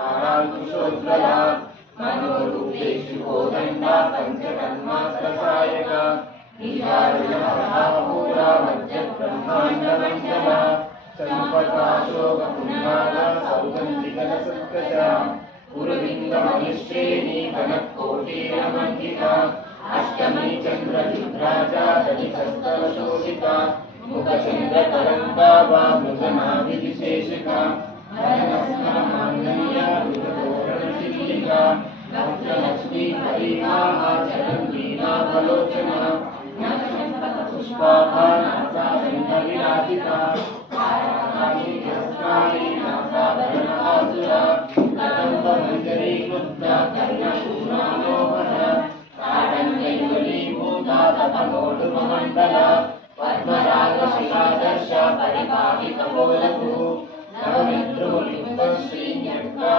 कुशोज्वला मनोरूपेषु कोदण्डा पञ्चकर्मास्त्रसायका निशाचरमहाभूता वज्रब्रह्माण्डमण्डला चम्पकाशोकपुण्डाला सौगन्धिकलसत्कचा पुरविन्दमनिश्चेनी कनक्कोटीरमण्डिता अष्टमी चन्द्रविभ्राजा दलितस्तरशोभिता मुखचन्द्रतरङ्गा वा मृगनाभिविशेषिका हरनस्मरमाङ्गल्या मृगतोरणशिल्लिका भद्रलक्ष्मी हरिणाः चरन्वीणावलोचना नक्षत्रपुष्पाः नासाचन्द्रविराजिता तारकाशीहस्तानि नासाभरणपासुरा कदम्बमञ्जरीकृता कर्णपूर्णालोहना ताडङ्गैवलीभूता तपमोढुमण्डला पद्मरागशिलादर्शा परिपाहि कपोलभू